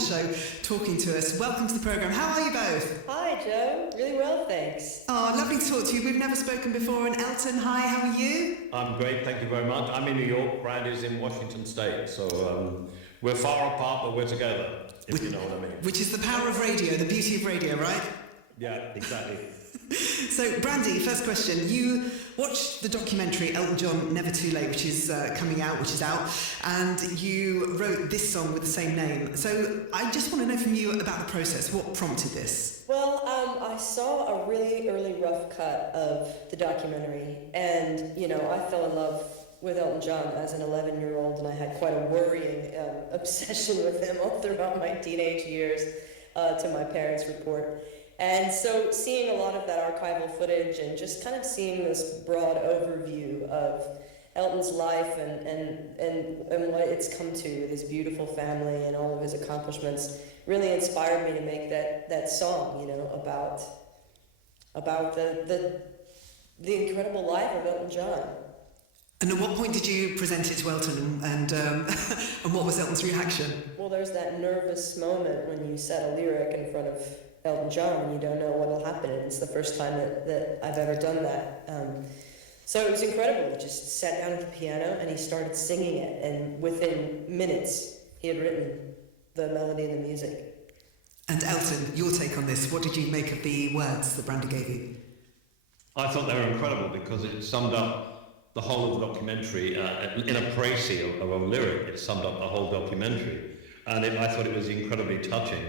the show talking to us. Welcome to the programme. How are you both? Hi, Joe. Really well, thanks. Oh, lovely to talk to you. We've never spoken before. And Elton, hi, how are you? I'm great, thank you very much. I'm in New York, Brandi's in Washington State, so we're far apart, but we're together, if you know what I mean. Which is the power of radio, the beauty of radio, right? Yeah, exactly. So, Brandi, first question. You watched the documentary Elton John, Never Too Late, which is coming out, which is out, and you wrote this song with the same name. So, I just want to know from you about the process. What prompted this? Well, I saw a really early rough cut of the documentary, and, you know, I fell in love with Elton John as an 11-year-old, and I had quite a worrying obsession with him all throughout my teenage years, to my parents' report. And so seeing a lot of that archival footage and just kind of seeing this broad overview of Elton's life and what it's come to with his beautiful family and all of his accomplishments really inspired me to make that song, you know, about the incredible life of Elton John. And at what point did you present it to Elton, and and what was Elton's reaction? Well, there's that nervous moment when you set a lyric in front of Elton John and you don't know what will happen, and it's the first time that I've ever done that. So it was incredible. He just sat down at the piano and he started singing it, and within minutes he had written the melody and the music. And Elton, your take on this, what did you make of the words that Brandi gave you? I thought they were incredible because it summed up the whole of the documentary. In a précis of a lyric, it summed up the whole documentary. And I thought it was incredibly touching.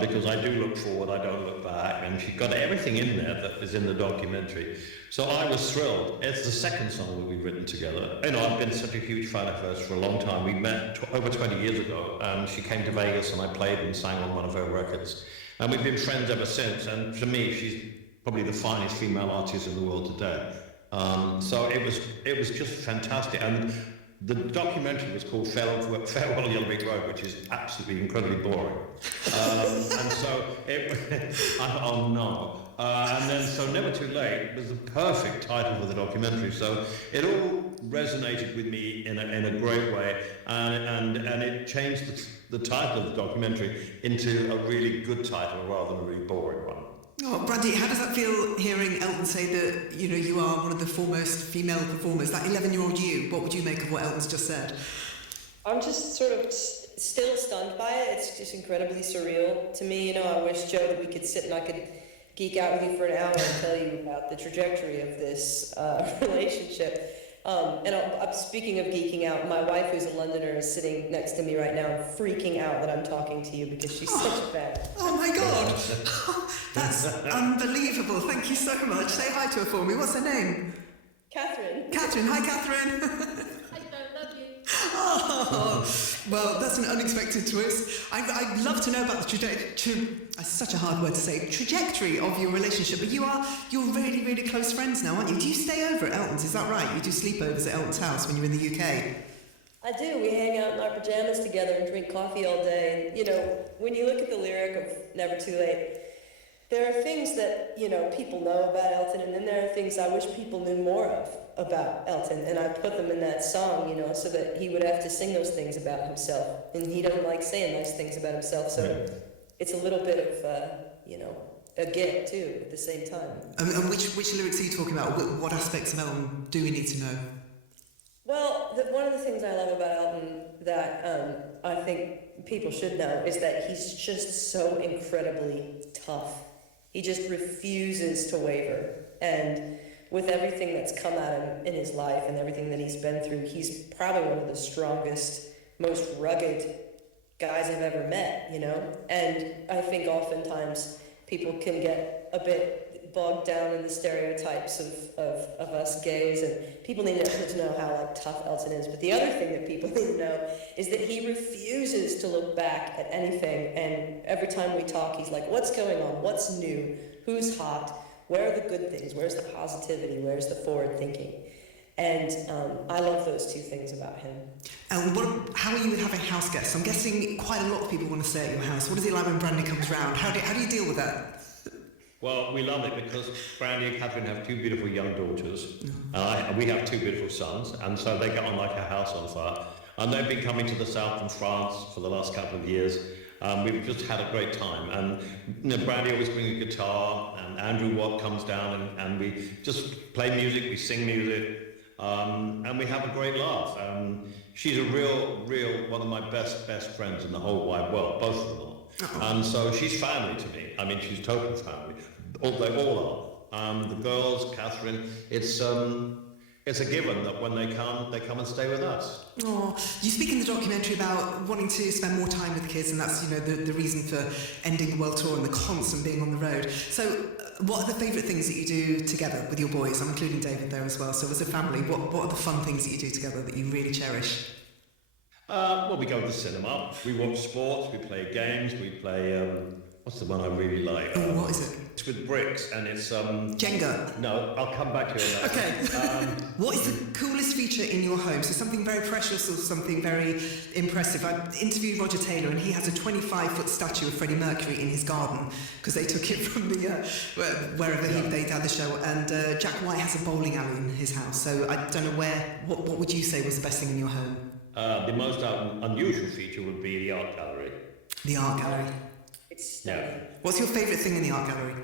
Because I do look forward, I don't look back, and she got everything in there that is in the documentary. So I was thrilled. It's the second song that we've written together. You know, I've been such a huge fan of hers for a long time. We met over 20 years ago, and she came to Vegas and I played and sang on one of her records. And we've been friends ever since, and to me, she's probably the finest female artist in the world today. So it was just fantastic. And the documentary was called Farewell Yellow Brick Road, which is absolutely incredibly boring. And so oh no. And then so Never Too Late was the perfect title for the documentary. So it all resonated with me in a great way, and it changed the title of the documentary into a really good title rather than a really boring one. Oh, Brandi, how does that feel hearing Elton say that, you know, you are one of the foremost female performers? That 11-year-old you, what would you make of what Elton's just said? I'm just sort of still stunned by it. It's just incredibly surreal to me. You know, I wish, Joe, that we could sit and I could geek out with you for an hour and tell you about the trajectory of this relationship. And I'm speaking of geeking out, my wife, who's a Londoner, is sitting next to me right now, freaking out that I'm talking to you because she's such a fan. Oh my God, that's unbelievable. Thank you so much. Say hi to her for me. What's her name? Catherine. Catherine. Hi, Catherine. I don't love you. Oh, well, that's an unexpected twist. I'd love to know about the trajectory. It's such a hard word to say. Trajectory of your relationship, but you're really, really close friends now, aren't you? Do you stay over at Elton's? Is that right? You do sleepovers at Elton's house when you're in the UK? I do. We hang out in our pajamas together and drink coffee all day. And, you know, when you look at the lyric of Never Too Late, there are things that, you know, people know about Elton, and then there are things I wish people knew more of about Elton, and I put them in that song, you know, so that he would have to sing those things about himself, and he doesn't like saying nice things about himself, so it's a little bit of, you know, a gift too at the same time. And which lyrics are you talking about? What aspects of Elton do we need to know? Well, one of the things I love about Elton that I think people should know is that he's just so incredibly tough. He just refuses to waver, and with everything that's come at him in his life and everything that he's been through, he's probably one of the strongest, most rugged guys I've ever met, you know? And I think oftentimes people can get a bit bogged down in the stereotypes of us gays, and people need to know how like tough Elton is. But the other thing that people need to know is that he refuses to look back at anything, and every time we talk, he's like, what's going on? What's new? Who's hot? Where are the good things? Where's the positivity? Where's the forward thinking? And I love those two things about him. And how are you with having house guests? I'm guessing quite a lot of people want to stay at your house. What is it like when Brandi comes round? How do you deal with that? Well, we love it because Brandi and Catherine have two beautiful young daughters. We have two beautiful sons, and so they get on like a house on fire. And they've been coming to the south from France for the last couple of years. We've just had a great time, and Brandi always brings a guitar, and Andrew Watt comes down, and we just play music, we sing music, and we have a great laugh. She's a real one of my best friends in the whole wide world, both of them are. And so she's family to me. I mean, she's total family. They all are. The girls, Catherine, it's a given that when they come and stay with us. Oh, you speak in the documentary about wanting to spend more time with the kids, and that's the reason for ending the world tour and the constant being on the road. So, what are the favourite things that you do together with your boys? I'm including David there as well. So, as a family, what are the fun things that you do together that you really cherish? Well, we go to the cinema, we watch sports, we play games, we play. What's the one I really like? Oh, what is it? It's with bricks, and it's Jenga. No, I'll come back to you on that. Okay. What is the coolest feature in your home? So something very precious or something very impressive. I interviewed Roger Taylor, and he has a 25-foot statue of Freddie Mercury in his garden because they took it from the wherever they had the show. And Jack White has a bowling alley in his house. So I don't know what would you say was the best thing in your home? The most unusual feature would be the art gallery. The art gallery. Yeah. What's your favourite thing in the art gallery?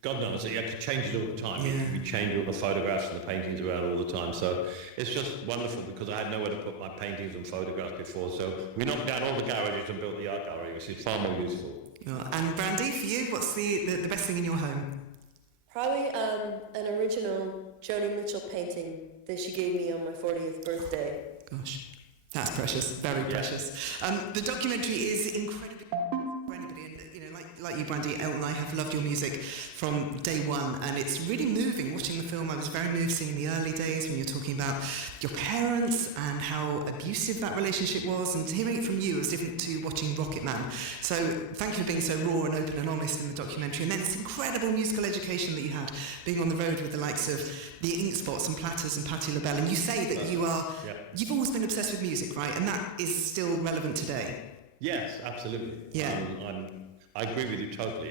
God knows it. You have to change it all the time. Yeah. We change all the photographs and the paintings around all the time. So it's just wonderful because I had nowhere to put my paintings and photographs before. So we knocked down all the garages and built the art gallery, which is far more useful. And Brandi, for you, what's the best thing in your home? Probably an original Joni Mitchell painting that she gave me on my 40th birthday. Gosh, that's precious, very precious. The documentary is incredibly for anybody, and like you, Brandi, Elton and I have loved your music from day one, and it's really moving watching the film. I was very moved seeing the early days when you were talking about your parents and how abusive that relationship was, and hearing it from you was different to watching Rocket Man. So thank you for being so raw and open and honest in the documentary, and then this incredible musical education that you had, being on the road with the likes of the Ink Spots and Platters and Patti LaBelle, and you say that you've always been obsessed with music, right? And that is still relevant today. Yes, absolutely. Yeah. I agree with you totally.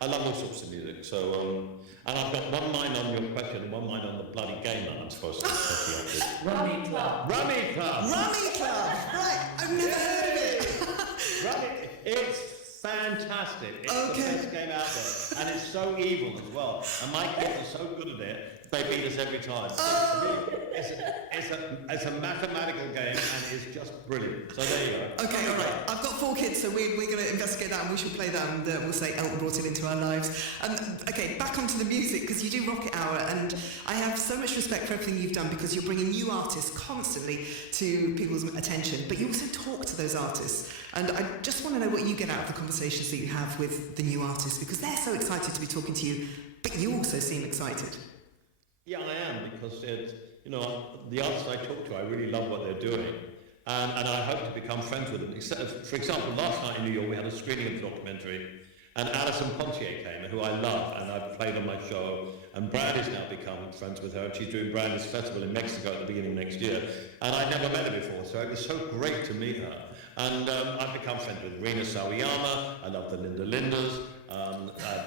I love all sorts of music. So, and I've got one mind on your question and one mind on the bloody game that I'm supposed to be talking up with. Rummy Club. Rummy Club. Rummy Club. Right. I've never heard of it. Rummy. It's fantastic. It's the best game out there, and it's so evil as well. And my kids are so good at it. They beat us every time. It's a mathematical game, and it's just brilliant. So there you go. Okay, all right. I've got 4 kids, so we're going to investigate that, and we shall play that, and we'll say Elton brought it into our lives. Okay, back onto the music, because you do Rocket Hour, and I have so much respect for everything you've done, because you're bringing new artists constantly to people's attention, but you also talk to those artists. And I just want to know what you get out of the conversations that you have with the new artists, because they're so excited to be talking to you, but you also seem excited. Yeah, I am, because the artists I talk to, I really love what they're doing, and I hope to become friends with them. For example, last night in New York, we had a screening of the documentary, and Alison Pontier came, who I love, and I've played on my show, and Brandi's now become friends with her, and she's doing Brandi's festival in Mexico at the beginning of next year, and I'd never met her before, so it was so great to meet her. And I've become friends with Rina Sawayama. I love the Linda Lindas,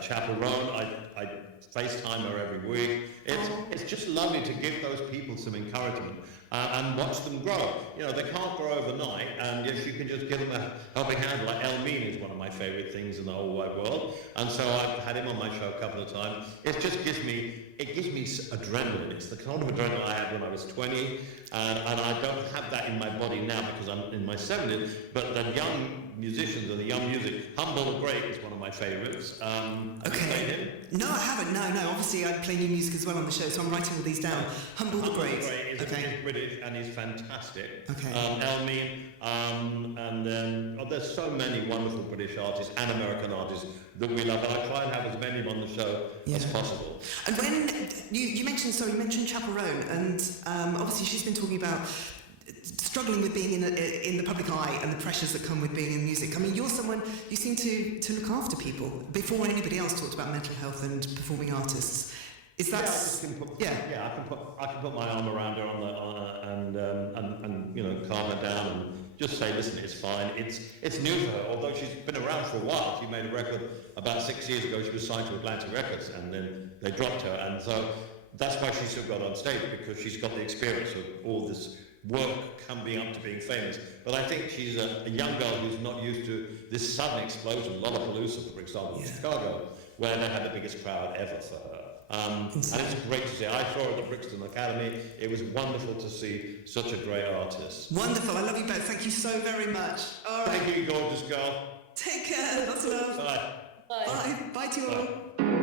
Chaperone. I FaceTime her every week. It's just lovely to give those people some encouragement and watch them grow. They can't grow overnight, and yes, you can just give them a helping hand. Like Elton is one of my favourite things in the whole wide world, and so I've had him on my show a couple of times. It gives me adrenaline. It's the kind of adrenaline I had when I was 20, and I don't have that in my body now because I'm in my 70s. But the young musicians and the young music, Humble the Great is one of my favourites. Have you played him? No, I haven't. No. Obviously, I play new music as well on the show, so I'm writing all these down. Humble the Great. Is British and he's fantastic. Okay. Elmine, and then there's so many wonderful British artists and American artists that we love, and I try and have as many of them on the show as possible. And when you mentioned Chaperone, and obviously she's been talking about struggling with being in the public eye and the pressures that come with being in music. I mean, you're someone, you seem to look after people before anybody else talked about mental health and performing artists. Is that? I can put my arm around her and calm her down and just say, listen, it's fine. It's new for her, although she's been around for a while. She made a record about 6 years ago. She was signed to Atlantic Records, and then they dropped her, and so that's why she still got on stage, because she's got the experience of all this work coming up to being famous. But I think she's a young girl who's not used to this sudden explosion. Lollapalooza, for example, in Chicago, where they had the biggest crowd ever for her. And it's great to see. I saw her at the Brixton Academy. It was wonderful to see such a great artist. Wonderful. I love you both. Thank you so very much. All right. Thank you, gorgeous girl. Take care. Lots of love. Bye. Bye. Bye. Bye to you all.